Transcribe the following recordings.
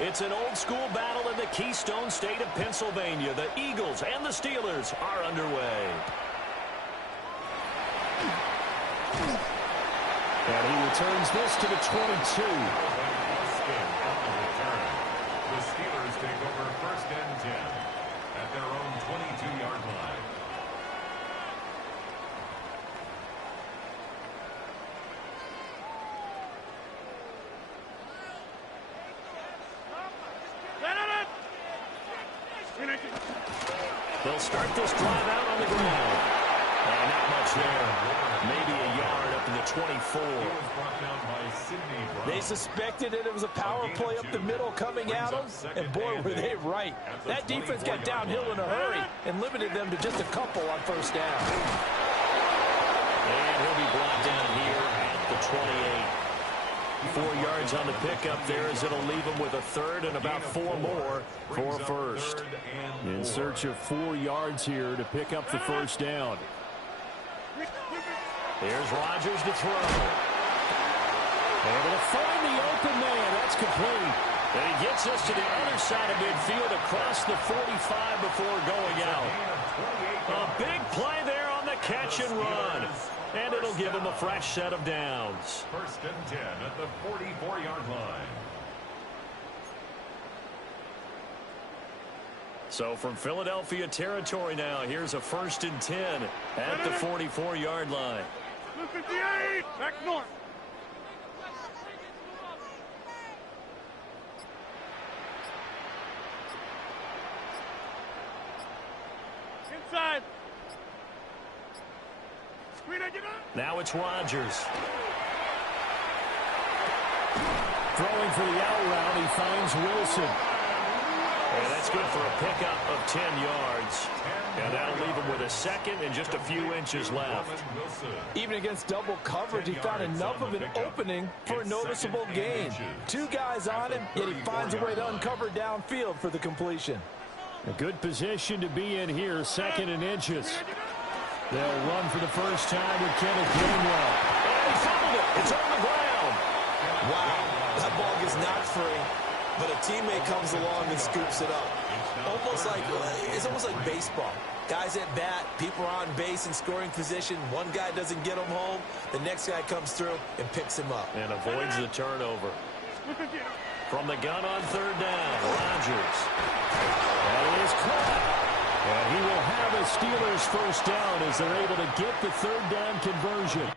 It's an old-school battle in the Keystone State of Pennsylvania. The Eagles and the Steelers are underway. And he returns this to the 22. The Steelers take over 1st and 10 at their own 22-yard line. They'll start this drive out on the ground. And not much there. Maybe a yard up to the 24. They suspected it was a power play up the middle coming at them, and boy, were they right. That defense got downhill in a hurry and limited them to just a couple on 1st down. And he'll be blocked down here at the 28. 4 yards on the pickup there as it'll leave him with a 3rd and about 4 more for 1st. In search of 4 yards here to pick up the 1st down. Here's Rodgers to throw. Able to find the open man. That's complete. And he gets us to the other side of midfield across the 45 before going out. A big play there on the catch and run. And it'll give him a fresh set of downs. 1st and 10 at the 44-yard line. So from Philadelphia territory now, here's a 1st and 10 at the 44-yard line. Back north. Inside. Now it's Rodgers. Throwing for the out route, he finds Wilson. And that's good for a pickup of 10 yards. And that'll leave him with a 2nd and just a few inches left. Even against double coverage, he found enough of an opening for a noticeable gain. 2 guys on him, yet he finds a way to uncover downfield for the completion. A good position to be in here, 2nd and inches. They'll run for the first time with Kenneth Gainwell. And he found it. It's on the ground. Wow, that ball gets knocked free, but a teammate comes along and scoops it up. It's almost like baseball. Guys at bat, people are on base in scoring position. One guy doesn't get him home. The next guy comes through and picks him up. And avoids the turnover. From the gun on 3rd down, Rodgers. And it is caught. And he will have a Steelers first down as they're able to get the 3rd down conversion.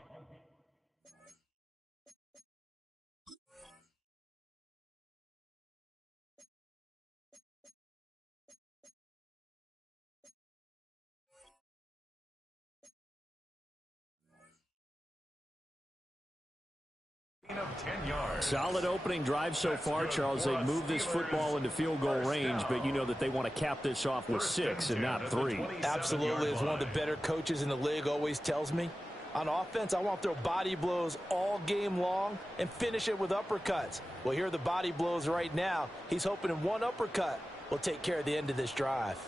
Of 10 yards. Solid opening drive so far, Charles. They've moved this football into field goal range, but you know that they want to cap this off with 6 and not 3. Absolutely, as one of the better coaches in the league always tells me. On offense, I want to throw body blows all game long and finish it with uppercuts. Well, here are the body blows right now. He's hoping in one uppercut will take care of the end of this drive.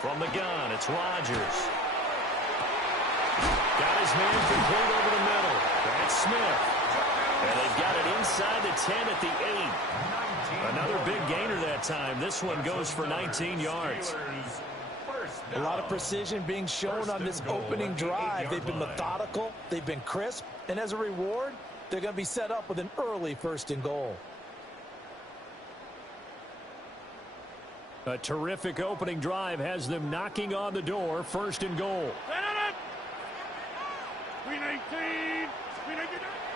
From the gun, it's Rodgers. Got his man complete over the middle. That's Smith. And they've got it inside the 10 at the 8. Another big gainer that time. This one goes for 19 yards. A lot of precision being shown on this opening drive. They've been methodical. They've been crisp. And as a reward, they're going to be set up with an early 1st and goal. A terrific opening drive has them knocking on the door. 1st and goal.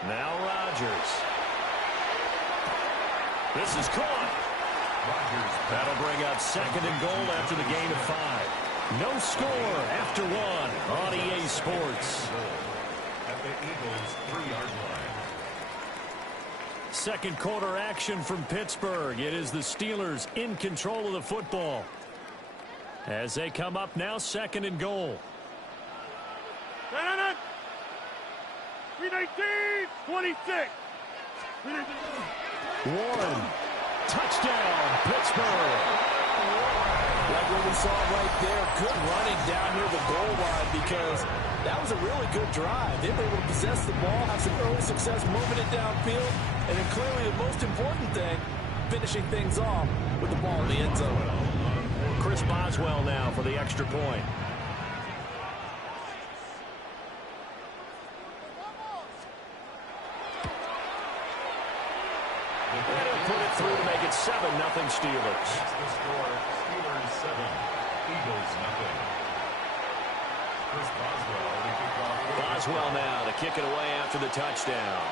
Now Rodgers. This is caught. That'll bring up 2nd and goal after the gain of 5. No score after 1 on EA Sports. At the Eagles' 3-yard line. Second quarter action from Pittsburgh. It is the Steelers in control of the football. As they come up now, 2nd and goal. 26. Warren. Touchdown, Pittsburgh. Like what we saw right there, good running down near the goal line because that was a really good drive. They were able to possess the ball, have some early success moving it downfield, and then clearly the most important thing, finishing things off with the ball in the end zone. Chris Boswell now for the extra point. And he'll put it through to make it 7-0 Steelers. That's the score. Steelers 7, Eagles 0. Chris Boswell, the kickoff. Boswell now to kick it away after the touchdown.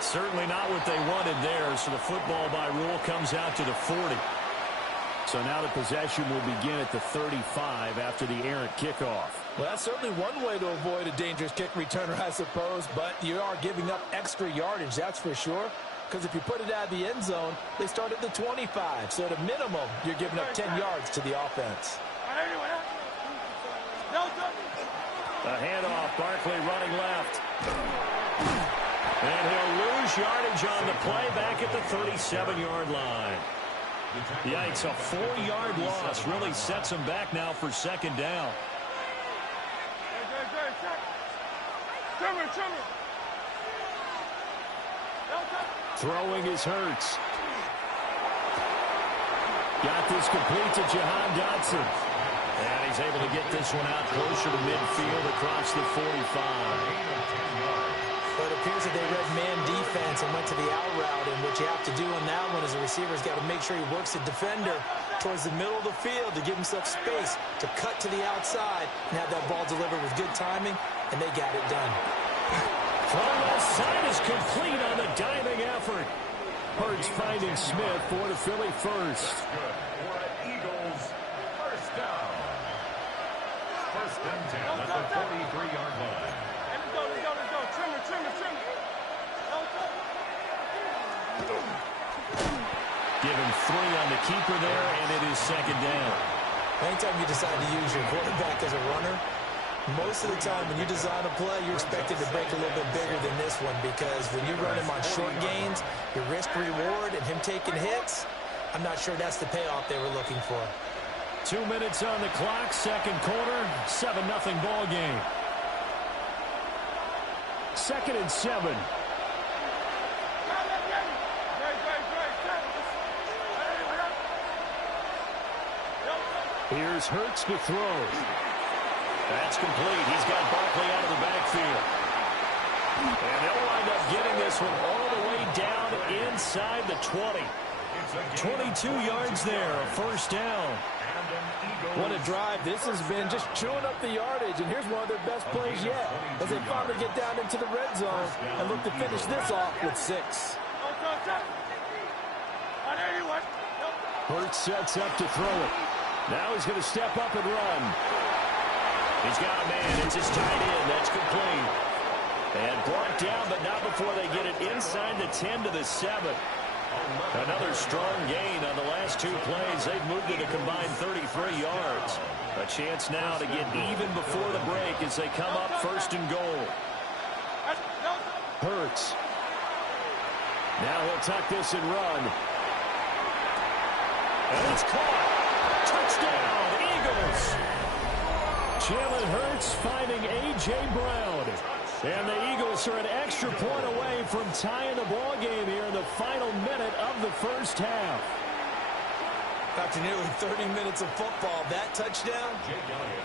Certainly not what they wanted there, so the football by rule comes out to the 40. So now the possession will begin at the 35 after the errant kickoff. Well, that's certainly one way to avoid a dangerous kick returner, I suppose, but you are giving up extra yardage, that's for sure. Because if you put it out of the end zone, they start at the 25. So at a minimum, you're giving up 10 yards to the offense. A handoff, Barkley running left. And he'll lose yardage on the play back at the 37-yard line. Yikes, a 4-yard loss really sets him back now for second down. Throwing is Hurts. Got this complete to Jahan Dotson. And he's able to get this one out closer to midfield across the 45. But it appears that they read man defense and went to the out route, and what you have to do on that one is the receiver's got to make sure he works the defender towards the middle of the field to give himself space to cut to the outside and have that ball delivered with good timing, and they got it done. From left side is complete on the diving effort. Hurts finding Smith for the Philly first. Good for an Eagles first down. First and 10 at the 43-yard line. Let's go. Trimmer. Give him 3 on the keeper there, and it is second down. Anytime you decide to use your quarterback as a runner, most of the time when you design a play, you're expected to break a little bit bigger than this one because when you run him on short gains, your risk-reward and him taking hits, I'm not sure that's the payoff they were looking for. 2 minutes on the clock, second quarter, 7-0 ball game. 2nd and 7. Here's Hurts to throw. That's complete. He's got Barkley out of the backfield. And they'll wind up getting this one all the way down inside the 20. 22 yards there, a first down. What a drive this has been, just chewing up the yardage, and here's one of their best plays yet as they finally get down into the red zone and look to finish this off with 6. Hurts sets up to throw it. Now he's going to step up and run. He's got a man. It's his tight end. That's complete. And brought down, but not before they get it inside the 10 to the 7. Another strong gain on the last 2 plays. They've moved it a combined 33 yards. A chance now to get even before the break as they come up first and goal. Hurts. Now he'll tuck this and run. And it's caught. Touchdown, Eagles. Jalen Hurts finding A.J. Brown. And the Eagles are an extra point away from tying the ball game here in the final minute of the first half. After nearly 30 minutes of football, that touchdown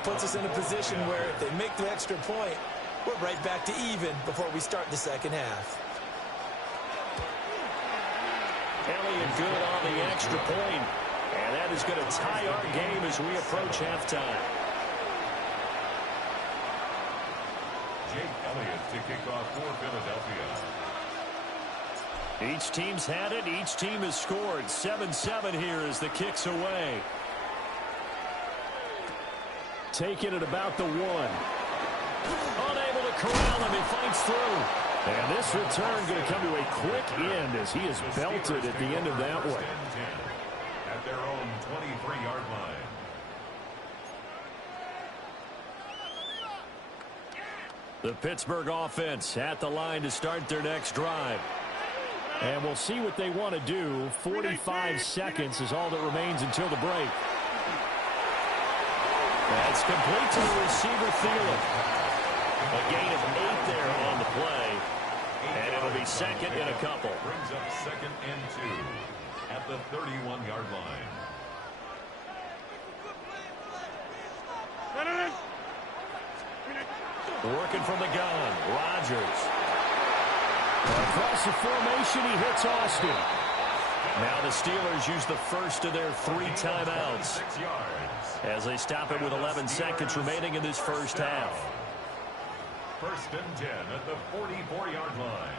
puts us in a position where if they make the extra point, we're right back to even before we start the second half. Elliott good on the extra point. And that is going to tie our game as we approach halftime. Jake Elliott to kick off for Philadelphia. Each team's had it. Each team has scored. 7-7 here as the kick's away. Taking it about the 1. Unable to corral him. He fights through. And this return going to come to a quick end as he is belted at the end of that one. At their own 23-yard line. The Pittsburgh offense at the line to start their next drive. And we'll see what they want to do. 45 seconds is all that remains until the break. That's complete to the receiver, Thielen. A gain of 8 there on the play. And it'll be second and a couple. Brings up second and 2 at the 31-yard line. Working from the gun, Rodgers. Across the formation, he hits Austin. Now the Steelers use the first of their 3 timeouts 6 yards. as they stop it with 11 seconds remaining in this first half. First and 10 at the 44-yard line.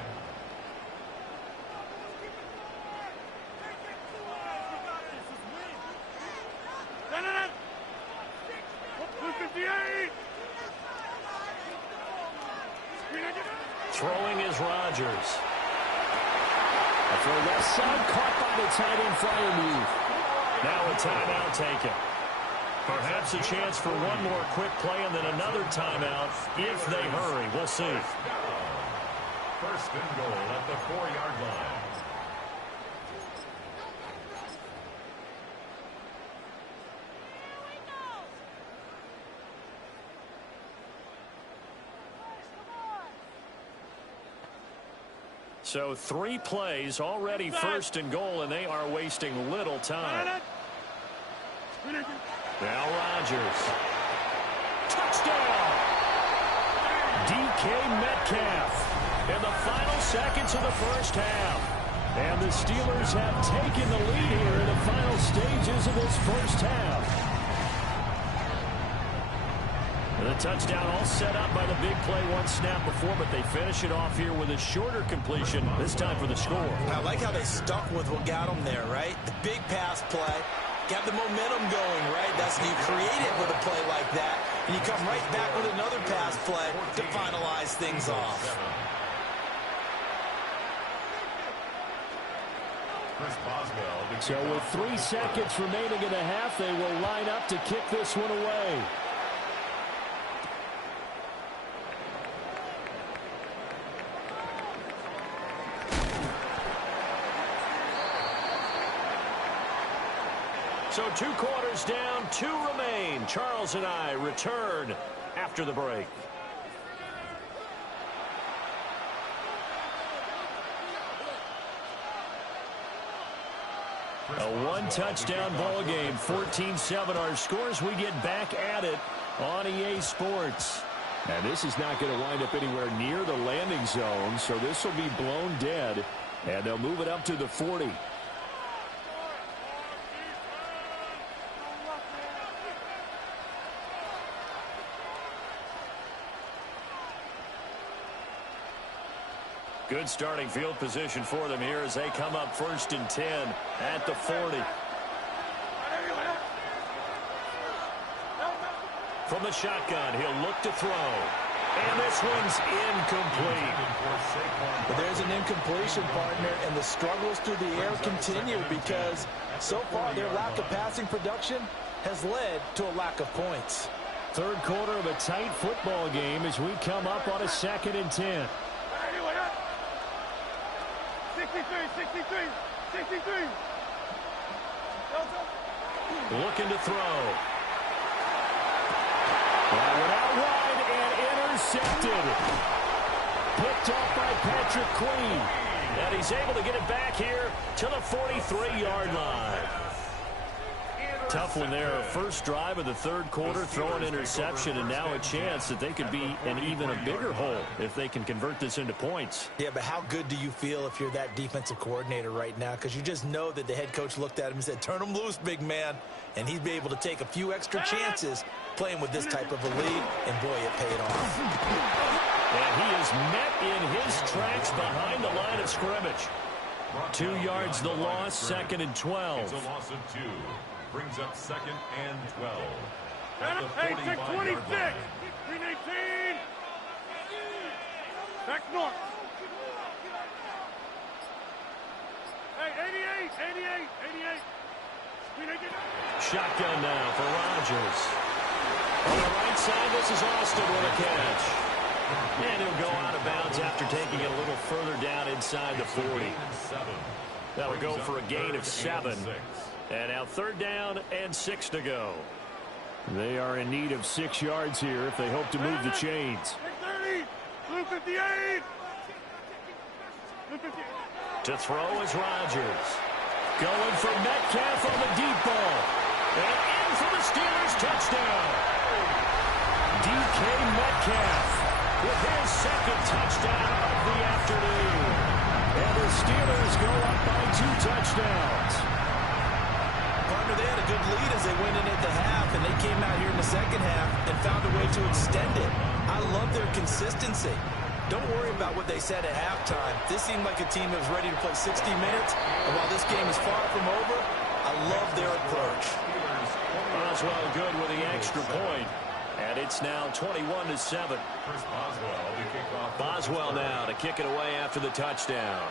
Throwing is Rodgers. A throw left side, caught by the tight end Freiermuth. Now a timeout taken. Perhaps a chance for one more quick play and then another timeout if they hurry. We'll see. First and goal at the 4-yard line. So 3 plays already first and goal, and they are wasting little time. Now Rodgers. Touchdown! DK Metcalf in the final seconds of the first half. And the Steelers have taken the lead here in the final stages of this first half. And the touchdown all set up by the big play one snap before, but they finish it off here with a shorter completion, this time for the score. I like how they stuck with what got them there, right? The big pass play, got the momentum going, right? That's you create it with a play like that, and you come right back with another pass play to finalize things off. So with 3 seconds remaining in the half, they will line up to kick this one away. So 2 quarters down, 2 remain. Charles and I return after the break. A 1-touchdown ball game, 14-7 our scores. We get back at it on EA Sports. And this is not going to wind up anywhere near the landing zone, so this will be blown dead, and they'll move it up to the 40. Good starting field position for them here as they come up first and 10 at the 40. From the shotgun, he'll look to throw. And this one's incomplete. But there's an incompletion, partner, and the struggles through the air continue because so far their lack of passing production has led to a lack of points. Third quarter of a tight football game as we come up on a 2nd and 10. 63. Looking to throw. Well, went out wide and intercepted. Picked off by Patrick Queen. And he's able to get it back here to the 43-yard line. Tough one there. First drive of the third quarter, throw an interception, and now a chance that they could be in even a bigger hole if they can convert this into points. Yeah, but how good do you feel if you're that defensive coordinator right now? Because you just know that the head coach looked at him and said, turn him loose, big man. And he'd be able to take a few extra chances playing with this type of a lead, and boy, it paid off. And he is met in his tracks behind the line of scrimmage. 2 yards the loss, 2nd and 12. It's a loss of 2. Brings up 2nd and 12. At the Hey, take 26. 45-yard 318. Back north. Hey, 88. Shotgun now for Rodgers. On the right side, this is Austin with a catch. And he'll go out of bounds after taking it a little further down inside the 40. That'll go for a gain of 7. And now 3rd down and 6 to go. They are in need of 6 yards here if they hope to move the chains. 30, blue 58. To throw is Rodgers. Going for Metcalf on the deep ball. And in for the Steelers touchdown. DK Metcalf with his 2nd touchdown of the afternoon. And the Steelers go up by 2 touchdowns. Partner, they had a good lead as they went in at the half, and they came out here in the 2nd half and found a way to extend it. I love their consistency. Don't worry about what they said at halftime. This seemed like a team that was ready to play 60 minutes, and while this game is far from over, I love their approach. Boswell good with the extra point, and it's now 21-7. Boswell now to kick it away after the touchdown.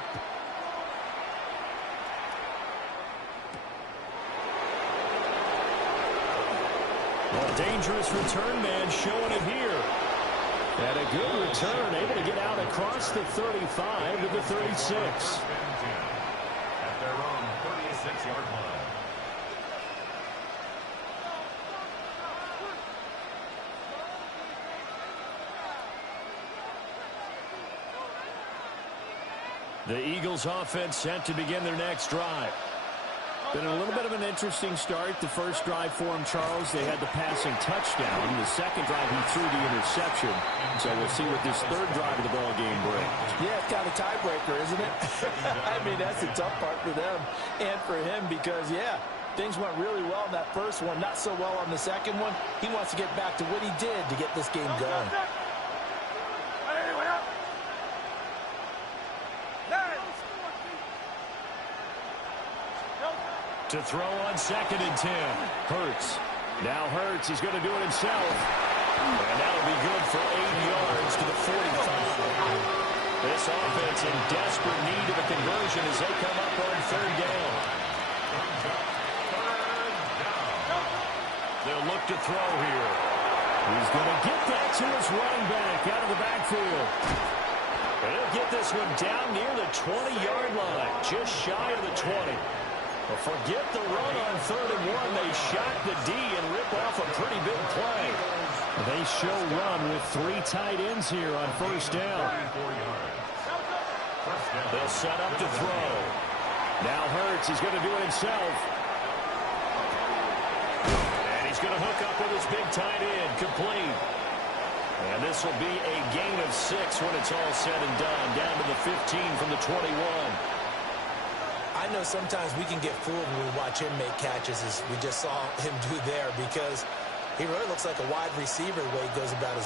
A dangerous return man showing it here. And a good return, able to get out across the 35 to the 36. At their own 36-yard line. The Eagles offense set to begin their next drive. Been a little bit of an interesting start. The first drive for him, Charles, they had the passing touchdown. The second drive, he threw the interception. So we'll see what this 3rd drive of the ball game brings. Yeah, it's kind of a tiebreaker, isn't it? I mean, that's the tough part for them and for him because, yeah, things went really well in that first one, not so well on the second one. He wants to get back to what he did to get this game going. To throw on 2nd and 10. Hurts. Now Hurts, he's going to do it himself. And that'll be good for 8 yards to the 45. This offense in desperate need of a conversion as they come up on 3rd down. They'll look to throw here. He's going to get that to his running back out of the backfield. And he'll get this one down near the 20-yard line, just shy of the 20. Well, forget the run on 3rd and 1. They shock the D and rip off a pretty big play. They show run with 3 tight ends here on 1st down. They'll set up to throw. Now Hurts is going to do it himself. And he's going to hook up with his big tight end, complete. And this will be a gain of 6 when it's all said and done, down to the 15 from the 21. I know sometimes we can get fooled when we watch him make catches as we just saw him do there because he really looks like a wide receiver the way he goes about his